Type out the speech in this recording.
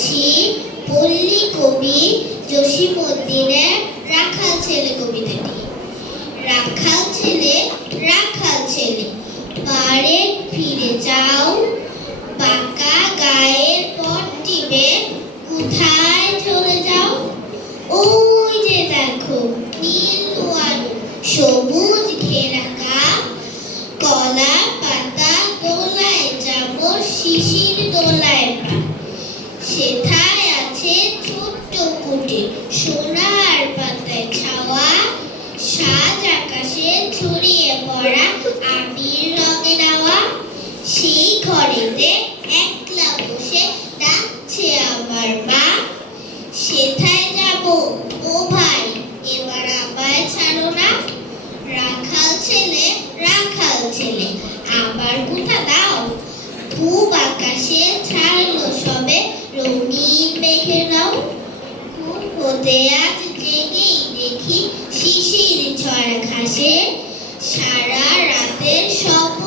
পড়ছি পল্লী কবি জসীমউদ্দীনের রাখাল ছেলে কবিতাটি। রাখাল ছেলে, রাখাল ছেলে, বারে ফিরে যাও, বাঁকা গায়ের পর টিপে কোথায় চলে যাও? ওই যে দেখো নীল আলো, সবুজ ঘেরাকা, কলা পাতা দোলায় যাব, শিশির দোলায় পা। সেথায় আছে ছোট্ট কুটির, সোনার পাতায় ছাওয়া, সাজ আকাশে ছড়িয়ে পড়া আবির রঙে নেওয়া। সেই ঘরেতে একলা বসে ডাকছে আমার মা, সেথায় যাব ও ভাই, এবার আমায় ছাড়ো না। রাখাল ছেলে, রাখাল ছেলে, আবার কোথা দাও? পূব আকাশে ছাড়লো সবে রঙিন মেঘের নাও। ঘুম হতে আজ জেগেই দেখি শিশির ছড়া ঘাসে, সারা রাতের স্বপ্ন